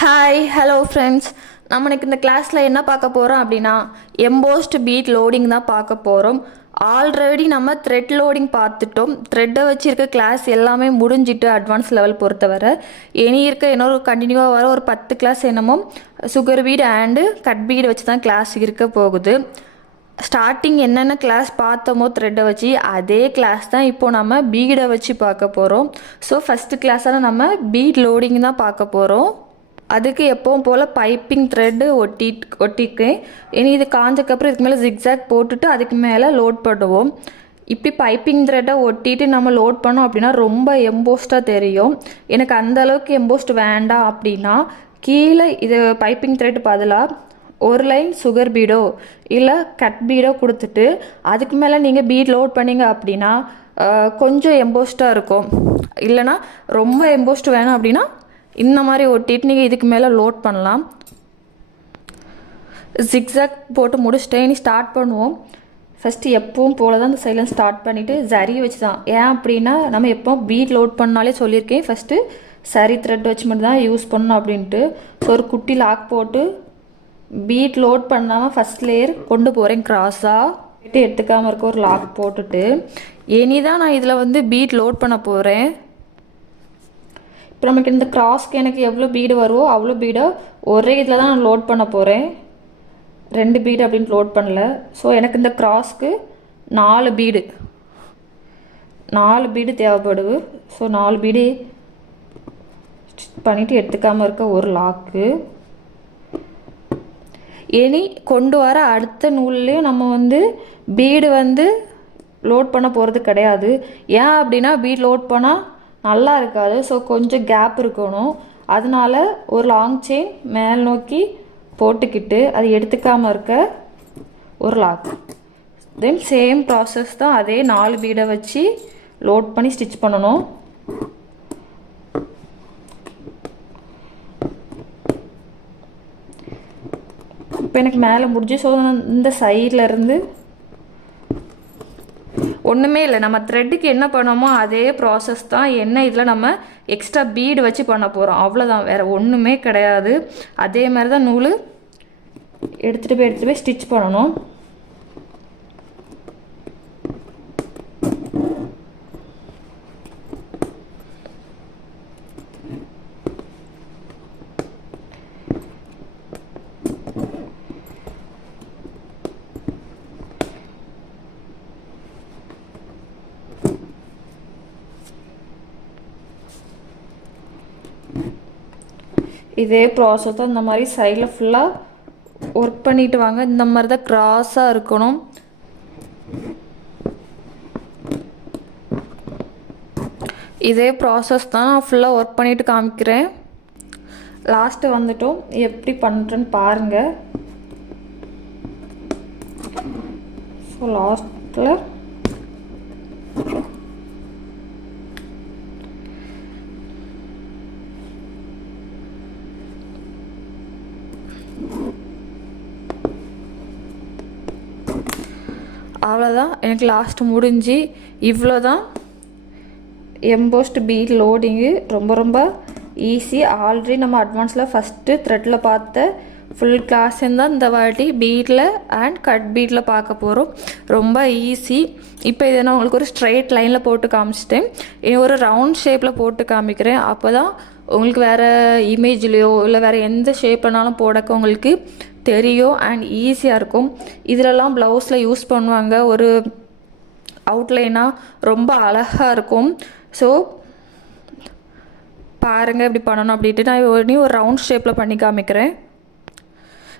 Hi hello friends. நம்மளுக்கு இந்த கிளாஸில் என்ன பார்க்க போகிறோம் அப்படின்னா எம்போஸ்ட் பீட் லோடிங் தான் பார்க்க போகிறோம். ஆல்ரெடி நம்ம த்ரெட் லோடிங் பார்த்துட்டோம். த்ரெட்டை வச்சுருக்க கிளாஸ் எல்லாமே முடிஞ்சிட்டு அட்வான்ஸ் லெவல் பொறுத்தவரை இனி இருக்க இன்னொரு கண்டினியூவாக வர ஒரு 10 கிளாஸ் என்னமோ sugar beat and cut beat வச்சு தான் கிளாஸ் இருக்க போகுது. ஸ்டார்டிங் என்னென்ன கிளாஸ் பார்த்தோமோ த்ரெட்டை வச்சு அதே கிளாஸ் தான் இப்போது நம்ம பீடை வச்சு பார்க்க போகிறோம். ஸோ ஃபஸ்ட்டு கிளாஸாக நம்ம பீட் லோடிங் தான் பார்க்க போகிறோம். அதுக்கு எப்பவும் போல் பைப்பிங் த்ரெட்டு ஒட்டிக்கேன். இனி இது காஞ்சக்கப்புறம் இதுக்கு மேலே ஜிக்ஸாக் போட்டுட்டு அதுக்கு மேலே லோட் பண்ணுவோம். இப்படி பைப்பிங் த்ரெட்டை ஒட்டிட்டு நம்ம லோட் பண்ணோம் அப்படின்னா ரொம்ப எம்போஸ்டாக தெரியும். எனக்கு அந்தளவுக்கு எம்போஸ்ட் வேண்டாம் அப்படின்னா கீழே இது பைப்பிங் த்ரெட் பதிலாக ஒரு லைன் சுகர் பீடோ இல்லை கட் பீடோ கொடுத்துட்டு அதுக்கு மேலே நீங்கள் பீட் லோட் பண்ணிங்க அப்படின்னா கொஞ்சம் எம்போஸ்டாக இருக்கும். இல்லைனா ரொம்ப எம்போஸ்ட் வேணும் அப்படின்னா இந்த மாதிரி ஒட்டிட்டு நீங்கள் இதுக்கு மேலே லோட் பண்ணலாம். ஜிக்ஸாக் போட்டு முடிச்சுட்டு இனி ஸ்டார்ட் பண்ணுவோம். ஃபஸ்ட்டு எப்பவும் போல தான் இந்த சைடில் ஸ்டார்ட் பண்ணிவிட்டு சரி வச்சு தான். ஏன் அப்படின்னா நம்ம எப்போ பீட் லோட் பண்ணாலே சொல்லியிருக்கேன் ஃபஸ்ட்டு சரி த்ரெட் வச்சு மட்டும் தான் யூஸ் பண்ணணும் அப்படின்ட்டு. ஸோ ஒரு குட்டி லாக் போட்டு பீட் லோட் பண்ணாமல் ஃபஸ்ட் லேயர் கொண்டு போகிறேன் கிராஸாக எடுத்துக்காமல் இருக்க ஒரு லாக் போட்டுட்டு இனி தான் நான் இதில் பீட் லோட் பண்ண போகிறேன். இப்போ நமக்கு இந்த கிராஸ்க்கு எனக்கு எவ்வளோ பீடு வருமோ அவ்வளோ பீடை ஒரே இதில் தான் நான் லோட் பண்ண போகிறேன். 2 பீடு அப்படின்னு லோட் பண்ணல. ஸோ எனக்கு இந்த கிராஸ்க்கு 4 பீடு தேவைப்படுது. ஸோ 4 பீடு பண்ணிவிட்டு எடுத்துக்காமல் இருக்க ஒரு லாக்கு. இனி கொண்டு வர அடுத்த நூல்லையும் நம்ம பீடு லோட் பண்ண போகிறது கிடையாது. ஏன் அப்படின்னா பீட் லோட் பண்ணால் நல்லா இருக்காது. ஸோ கொஞ்சம் கேப் இருக்கணும். அதனால ஒரு லாங் செயின் மேல் நோக்கி போட்டுக்கிட்டு அது எடுத்துக்காமல் இருக்க ஒரு லாக். தென் சேம் ப்ராசஸ் தான். அதே 4 பீடை வச்சு லோட் பண்ணி ஸ்டிச் பண்ணணும். இப்போ எனக்கு மேலே முடிஞ்சு. ஸோ இந்த சைடில் இருந்து ஒன்றுமே இல்லை. நம்ம த்ரெட்டுக்கு என்ன பண்ணோமோ அதே ப்ராசஸ் தான். என்ன இதில் நம்ம எக்ஸ்ட்ரா பீடு வச்சு பண்ண போகிறோம், அவ்வளோதான், வேறு ஒன்றுமே கிடையாது. அதே மாதிரி தான் நூல் எடுத்துகிட்டு போய் ஸ்டிச் பண்ணணும். இதே ப்ராசஸ் தான். இந்த மாதிரி சைடில் ஃபுல்லாக ஒர்க் பண்ணிட்டு வாங்க. இந்த மாதிரி தான் கிராஸாக இருக்கணும். இதே ப்ராசஸ் தான் நான் ஃபுல்லாக ஒர்க் பண்ணிவிட்டு காமிக்கிறேன். லாஸ்ட்டு வந்துட்டோம். எப்படி பண்ணுறேன்னு பாருங்கள். ஸோ லாஸ்ட்டில் அவ்வளோதான். எனக்கு லாஸ்ட்டு முடிஞ்சு இவ்வளோ தான் எம்போஸ்ட் பீட் லோடிங்கு. ரொம்ப ஈஸி. ஆல்ரெடி நம்ம அட்வான்ஸில் ஃபஸ்ட்டு த்ரெட்டில் பார்த்த ஃபுல் கிளாஸுன்னு தான் இந்த வாட்டி பீட்டில் அண்ட் கட் பீட்டில் பார்க்க போகிறோம். ரொம்ப ஈஸி. இப்போ இதை நான் உங்களுக்கு ஒரு ஸ்ட்ரைட் லைனில் போட்டு காமிச்சிட்டேன். இனி ஒரு ரவுண்ட் ஷேப்பில் போட்டு காமிக்கிறேன். அப்போ தான் உங்களுக்கு வேறு இமேஜ்லேயோ இல்லை வேறு எந்த ஷேப்னாலும் போடக்க உங்களுக்கு தெரியும் அண்ட் ஈஸியாக இருக்கும். இதிலெல்லாம் ப்ளவுஸில் யூஸ் பண்ணுவாங்க. ஒரு அவுட்லைனாக ரொம்ப அழகாக இருக்கும். ஸோ பாருங்கள் எப்படி பண்ணணும் அப்படின்ட்டு. நான் ஒரு ரவுண்ட் ஷேப்பில் பண்ணி காமிக்கிறேன்.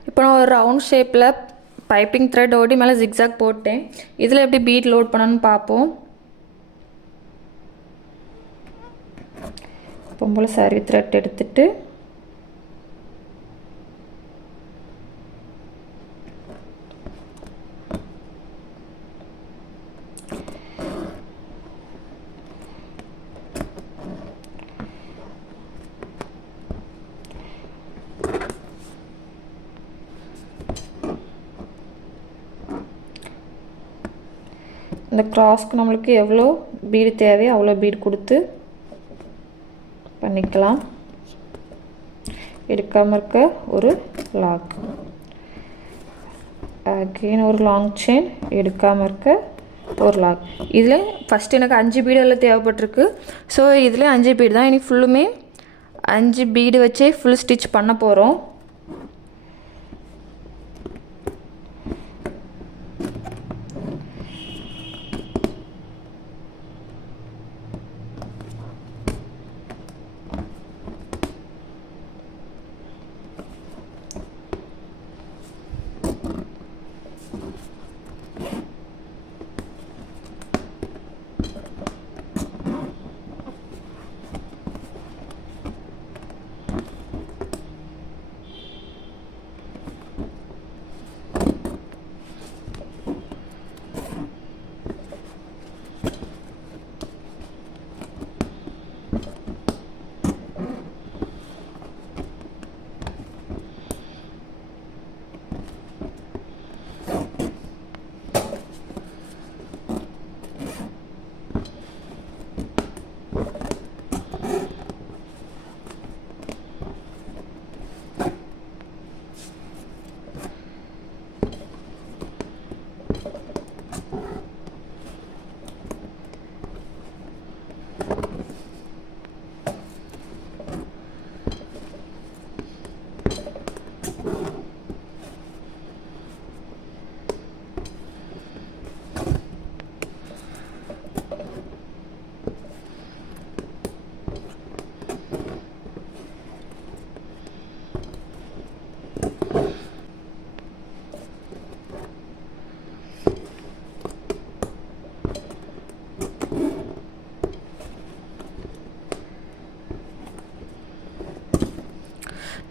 இப்போ நான் ஒரு ரவுண்ட் ஷேப்பில் பைப்பிங் த்ரெட் ஓடி மேலே ஜிக்ஸாக் போட்டேன். இதில் எப்படி பீட் லோட் பண்ணணும்னு பார்ப்போம். இப்போ போல் சரி த்ரெட் எடுத்துட்டு இந்த கிராஸ்க்கு நம்மளுக்கு எவ்வளோ பீடு தேவையோ அவ்வளோ பீடு கொடுத்து பண்ணிக்கலாம். எடுக்காமல் இருக்க ஒரு லாக், அகெயின் ஒரு லாங் செயின், எடுக்காமல் இருக்க ஒரு லாக். இதில் ஃபஸ்ட்டு எனக்கு 5 பீடெல்லாம் தேவைப்பட்டிருக்கு. ஸோ இதில் 5 பீடு தான். இனி ஃபுல்லுமே 5 பீடு வச்சே ஃபுல் ஸ்டிச் பண்ண போகிறோம்.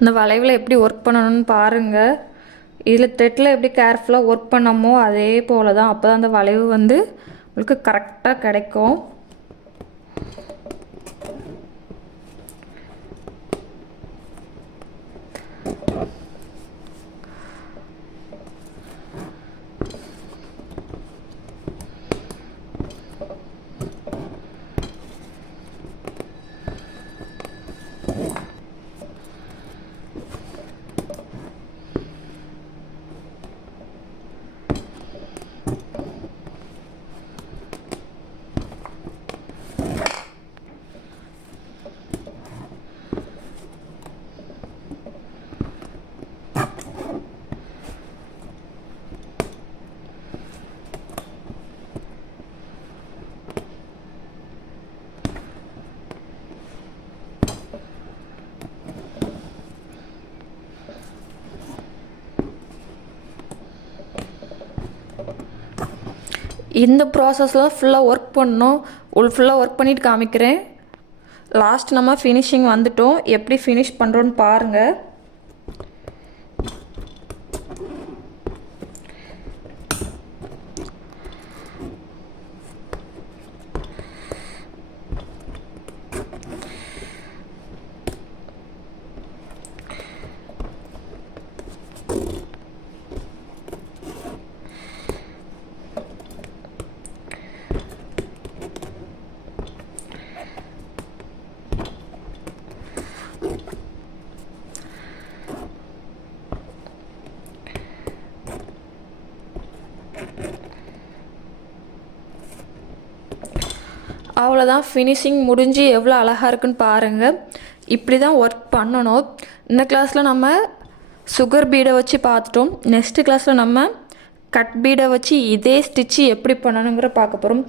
இந்த வளைவில் எப்படி ஒர்க் பண்ணணும்னு பாருங்கள். இதில் த்ரெட்டில் எப்படி கேர்ஃபுல்லாக ஒர்க் பண்ணமோ அதே போல் தான். அப்போ தான் அந்த வளைவு வந்து உங்களுக்கு கரெக்டாக கிடைக்கும். இந்த ப்ராசஸில் ஃபுல்லாக ஒர்க் பண்ணோம். ஃபுல்லாக ஒர்க் பண்ணிவிட்டு காமிக்கிறேன். லாஸ்ட் நம்ம ஃபினிஷிங் வந்துட்டோம். எப்படி ஃபினிஷ் பண்ணுறோன்னு பாருங்கள். அவ்வளோதான், ஃபினிஷிங் முடிஞ்சு எவ்வளோ அழகாக இருக்குன்னு பாருங்கள். இப்படி தான் ஒர்க் பண்ணணும். இந்த கிளாஸில் நம்ம சுகர் பீடை வச்சு பார்த்துட்டோம். நெக்ஸ்ட்டு கிளாஸில் நம்ம கட் பீடை வச்சு இதே ஸ்டிச்சு எப்படி பண்ணணுங்கிற பார்க்க போகிறோம்.